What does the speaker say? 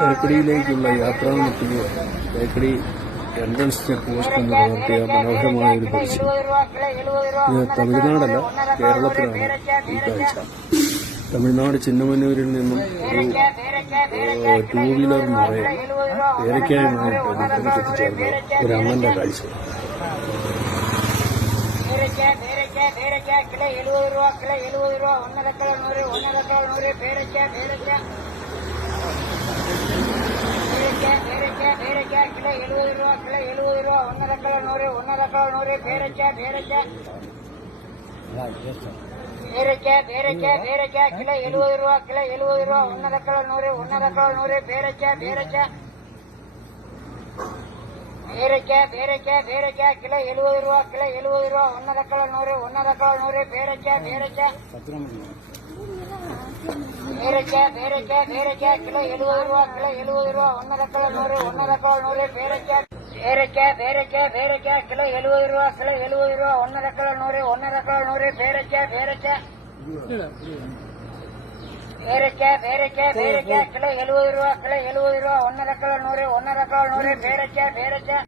തേക്കടിയിലേക്കുള്ള യാത്രാമത്തിൽ Thekkady entrance check post എന്ന് നടത്തിയ മനോഹരമായ ഒരു ദൃശ്യം. ഇത് തമിഴ്നാടല്ല, കേരളത്തിലാണ് ഈ കാഴ്ച. തമിഴ്നാട് ചിന്നമന്നൂരിൽ നിന്നും ഒരു 2 വീലർ നിറയെ പേരയ്ക്കായുമായിട്ട് മുന്നിലേക്ക് എത്തിച്ചേർന്ന ഒരു അമ്മന്റെ കാഴ്ച. கிலோ 70 ரூபா, கிலோ 70 ரூபா, 1.5 கிலோ 100, 1.5 கிலோ 100, பேரக்காய் கிலோ 70 ரூபா, கிலோ 70 ரூபா, 1.5 கிலோ 100, 1.5 கிலோ 100, பேரக்காய் கிலோ 70 ரூபா, 1.5 கிலோ 100, 1.5 கிலோ 100, பேரக்காய் கிலோ 70 ரூபா, கிலோ 70 ரூபா, 1.5 கிலோ 100, 1.5 கிலோ 100, பேரக்காய் கிலோ 70 ரூபா, கிலோ 70 ரூபா, 1.5 கிலோ 100, 1.5 கிலோ 100, பேரக்காய் கிலோ 70 ரூபா, 1.5 கிலோ 100, 1.5 கிலோ 100, பேரக்காய் கிலோ 70 ரூபா, கிலோ 70 ரூபா, 1.5 கிலோ 100, 1.5 கிலோ 100, பேரக்காய்